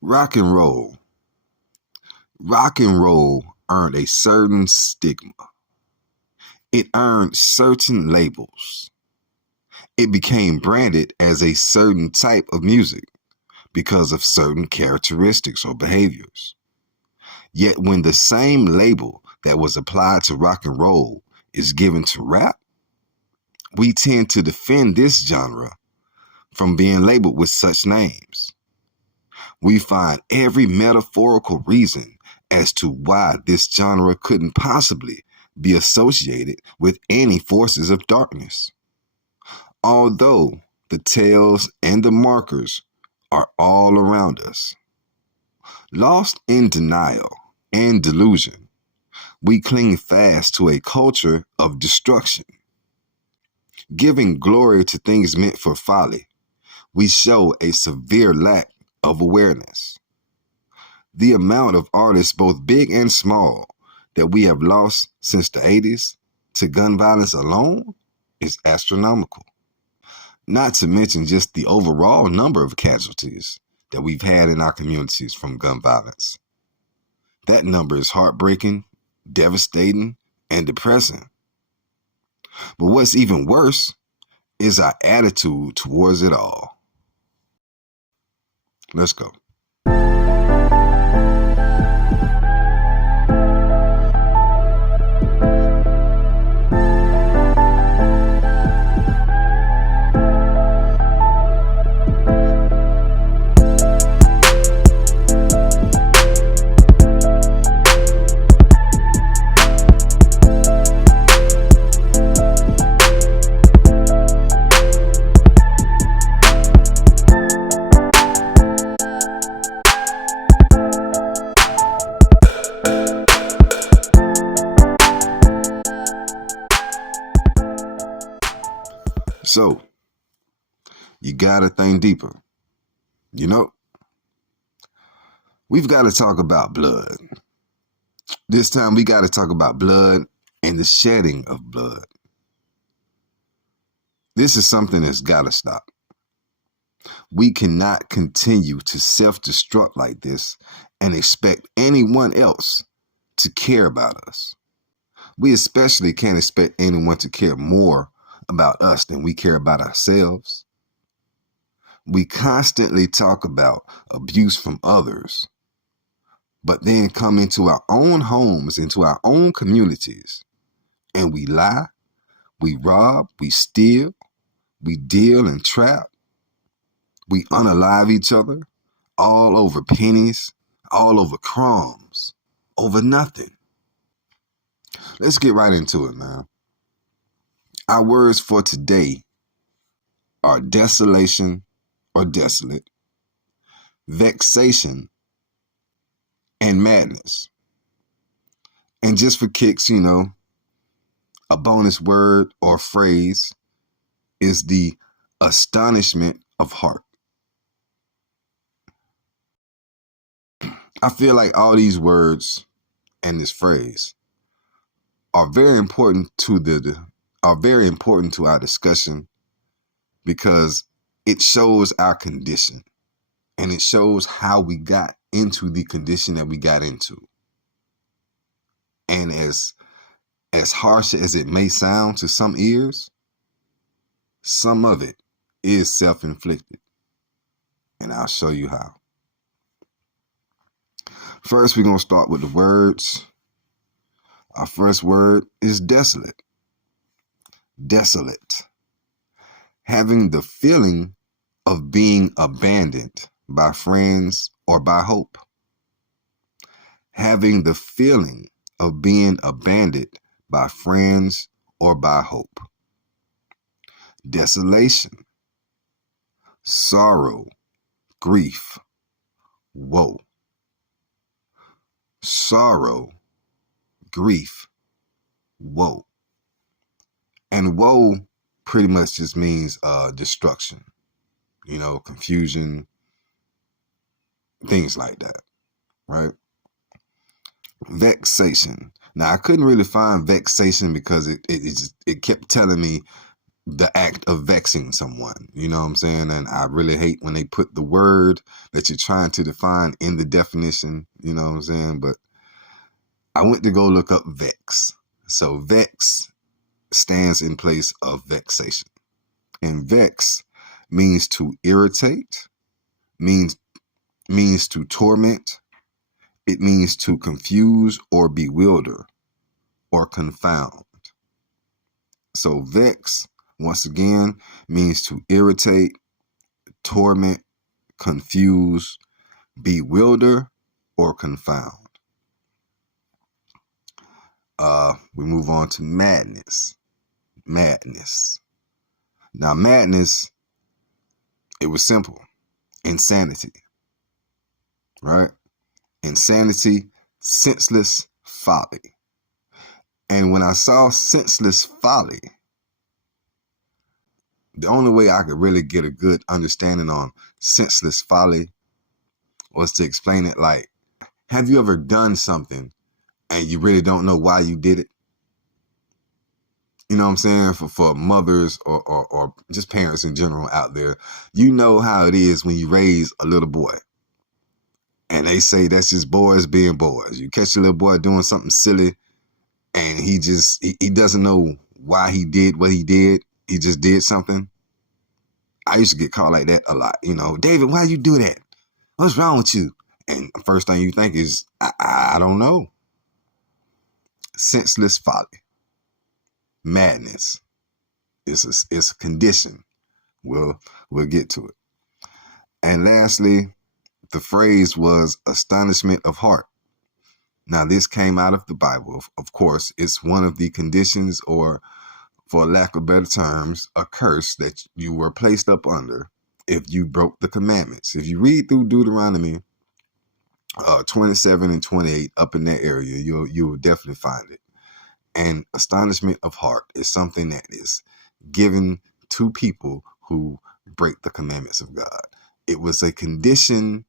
Rock and roll. Rock and roll earned a certain stigma. It earned certain labels. It became branded as a certain type of music because of certain characteristics or behaviors. Yet when the same label that was applied to rock and roll is given to rap, we tend to defend this genre from being labeled with such names. We find every metaphorical reason as to why this genre couldn't possibly be associated with any forces of darkness. Although the tales and the markers are all around us. Lost in denial and delusion, we cling fast to a culture of destruction. Giving glory to things meant for folly, we show a severe lack of awareness. The amount of artists, both big and small, that we have lost since the 80s to gun violence alone is astronomical. Not to mention just the overall number of casualties that we've had in our communities from gun violence. That number is heartbreaking, devastating, and depressing. But what's even worse is our attitude towards it all. Let's go. So, you gotta think deeper. We've got to talk about blood. This time we got to talk about blood and the shedding of blood. This is something that's got to stop. We cannot continue to self-destruct like this and expect anyone else to care about us. We especially can't expect anyone to care more about us than we care about ourselves. We constantly talk about abuse from others, but then come into our own homes, into our own communities, and we lie, we rob, we steal, we deal and trap, we unalive each other, all over pennies, all over crumbs, over nothing. Let's get right into it, man. Our words for today are desolation or desolate, vexation, and madness. And just for kicks, a bonus word or phrase is the astonishment of heart. I feel like all these words and this phrase are very important to our discussion because it shows our condition and it shows how we got into the condition that we got into. And as harsh as it may sound to some ears, some of it is self-inflicted. And I'll show you how. First, we're going to start with the words. Our first word is desolate. Desolate. Having the feeling of being abandoned by friends or by hope. Having the feeling of being abandoned by friends or by hope. Desolation. Sorrow. Grief. Woe. Sorrow. Grief. Woe. And woe pretty much just means destruction, confusion, things like that, right? Vexation. Now, I couldn't really find vexation because it kept telling me the act of vexing someone. You know what I'm saying? And I really hate when they put the word that you're trying to define in the definition. You know what I'm saying? But I went to go look up vex. So vex stands in place of vexation. And vex means to irritate, means to torment. It means to confuse or bewilder or confound. So vex, once again, means to irritate, torment, confuse, bewilder, or confound. We move on to madness. Madness. Now, madness, it was simple. Insanity. Right? Insanity, senseless folly. And when I saw senseless folly, the only way I could really get a good understanding on senseless folly was to explain it like, have you ever done something and you really don't know why you did it? You know what I'm saying? For mothers or just parents in general out there, you know how it is when you raise a little boy. And they say that's just boys being boys. You catch a little boy doing something silly and he doesn't know why he did what he did. He just did something. I used to get called like that a lot. You know, David, why you do that? What's wrong with you? And the first thing you think is, I don't know. Senseless folly. Madness. It's a condition. We'll get to it. And lastly, the phrase was astonishment of heart. Now, this came out of the Bible. Of course, it's one of the conditions, or for lack of better terms, a curse that you were placed up under if you broke the commandments. If you read through Deuteronomy 27 and 28, up in that area, you will definitely find it. And astonishment of heart is something that is given to people who break the commandments of God. It was a condition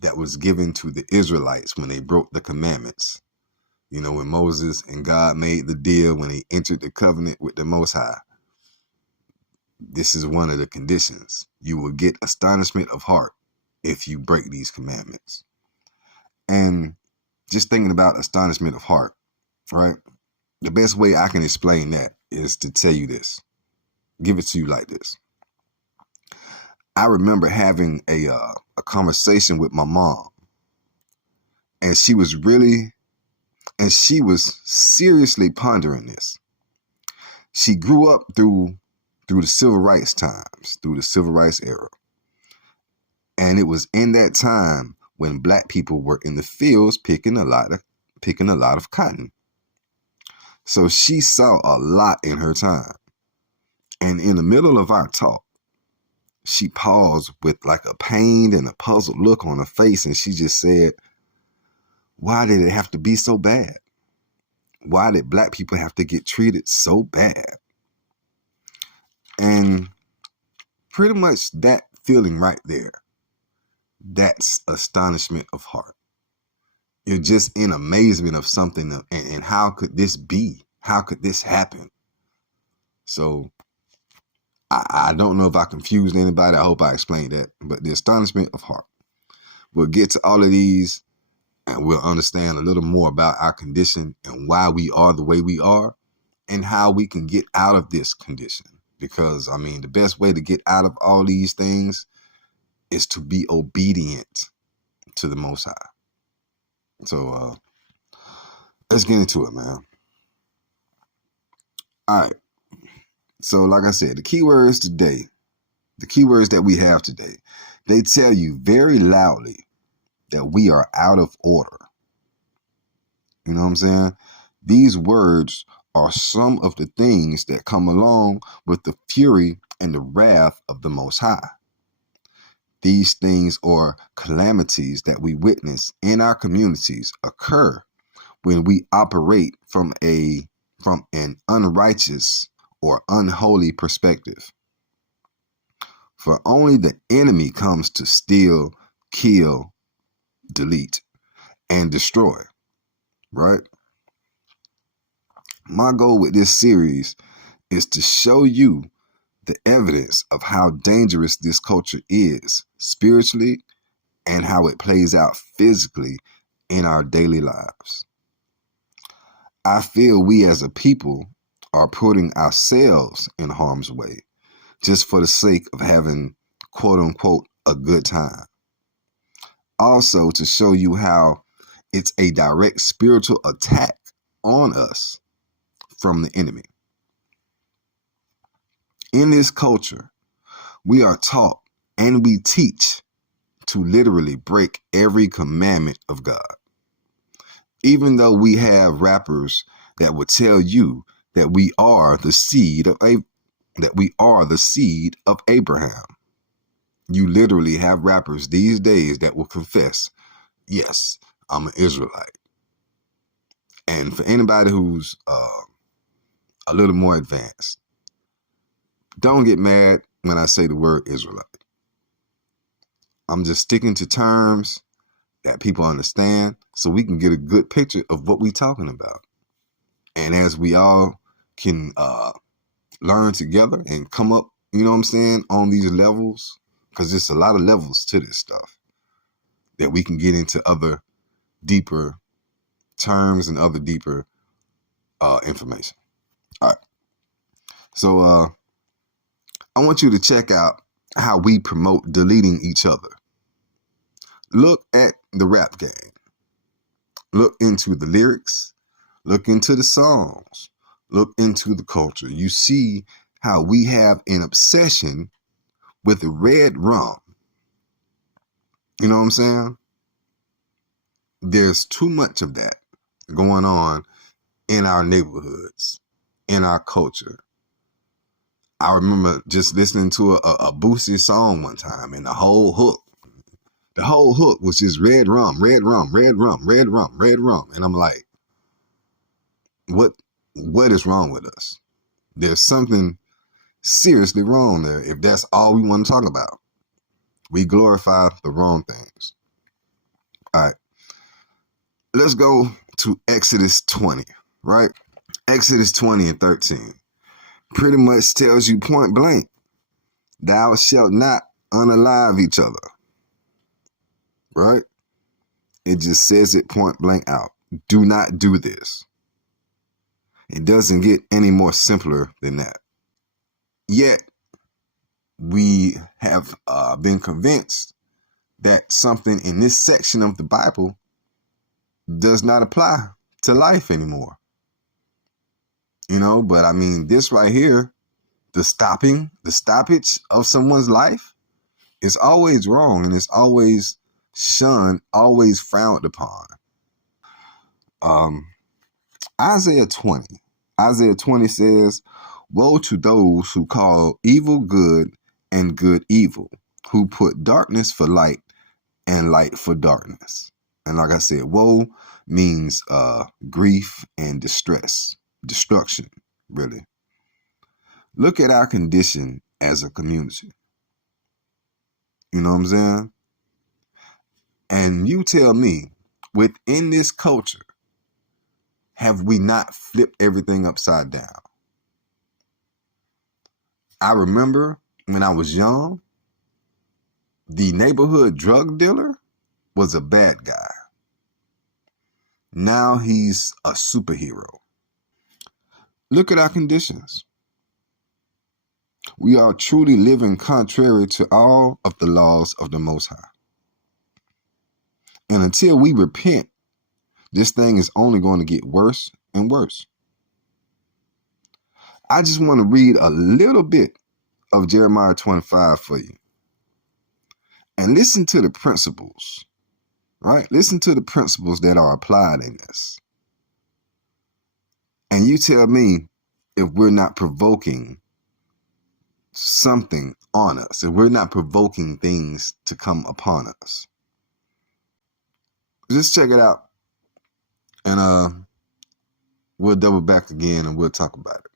that was given to the Israelites when they broke the commandments. You know, when Moses and God made the deal, when he entered the covenant with the Most High, this is one of the conditions. You will get astonishment of heart if you break these commandments. And just thinking about astonishment of heart, right? The best way I can explain that is to tell you this. Give it to you like this. I remember having a conversation with my mom, and she was seriously pondering this. She grew up through the civil rights times, through the civil rights era. And it was in that time when black people were in the fields picking a lot of cotton. So she saw a lot in her time. And in the middle of our talk, she paused with like a pained and a puzzled look on her face, and she just said, why did it have to be so bad? Why did black people have to get treated so bad? And pretty much that feeling right there, that's astonishment of heart. You're just in amazement of something, and how could this be? How could this happen? So I don't know if I confused anybody. I hope I explained that. But the astonishment of heart. We'll get to all of these, and we'll understand a little more about our condition and why we are the way we are and how we can get out of this condition. Because, I mean, the best way to get out of all these things is to be obedient to the Most High. So let's get into it, man. All right. So like I said, the keywords that we have today, they tell you very loudly that we are out of order. You know what I'm saying? These words are some of the things that come along with the fury and the wrath of the Most High. These things or calamities that we witness in our communities occur when we operate from an unrighteous or unholy perspective. For only the enemy comes to steal, kill, delete, and destroy, right? My goal with this series is to show you the evidence of how dangerous this culture is spiritually and how it plays out physically in our daily lives. I feel we as a people are putting ourselves in harm's way just for the sake of having, quote unquote, a good time. Also, to show you how it's a direct spiritual attack on us from the enemy. In this culture, we are taught and we teach to literally break every commandment of God. Even though we have rappers that will tell you that we are the seed of Abraham. You literally have rappers these days that will confess, yes, I'm an Israelite. And for anybody who's a little more advanced, don't get mad when I say the word Israelite. I'm just sticking to terms that people understand so we can get a good picture of what we're talking about. And as we all can learn together and come up, you know what I'm saying, on these levels, because there's a lot of levels to this stuff that we can get into other deeper terms and other deeper information. All right. So I want you to check out how we promote deleting each other. Look at the rap game. Look into the lyrics. Look into the songs. Look into the culture. You see how we have an obsession with red rum. You know what I'm saying? There's too much of that going on in our neighborhoods, in our culture. I remember just listening to a Boosie song one time, and the whole hook was just red rum, red rum, red rum, red rum, red rum. And I'm like, what is wrong with us? There's something seriously wrong there if that's all we want to talk about. We glorify the wrong things. All right. Let's go to Exodus 20, right? Exodus 20 and 13 pretty much tells you point blank, thou shalt not unalive each other, right? It just says it point blank out. Do not do this. It doesn't get any more simpler than that. Yet, we have been convinced that something in this section of the Bible does not apply to life anymore. You know, but I mean, this right here, the stoppage of someone's life is always wrong, and it's always shunned, always frowned upon. Isaiah 20 says, woe to those who call evil good and good evil, who put darkness for light and light for darkness. And like I said, woe means grief and distress, destruction, really. Look at our condition as a community. You know what I'm saying? And you tell me, within this culture, have we not flipped everything upside down? I remember when I was young, the neighborhood drug dealer was a bad guy. Now he's a superhero. Look at our conditions. We are truly living contrary to all of the laws of the Most High. And until we repent, this thing is only going to get worse and worse. I just want to read a little bit of Jeremiah 25 for you. And listen to the principles, right? Listen to the principles that are applied in this. And you tell me if we're not provoking something on us, if we're not provoking things to come upon us. Just check it out, and we'll double back again and we'll talk about it.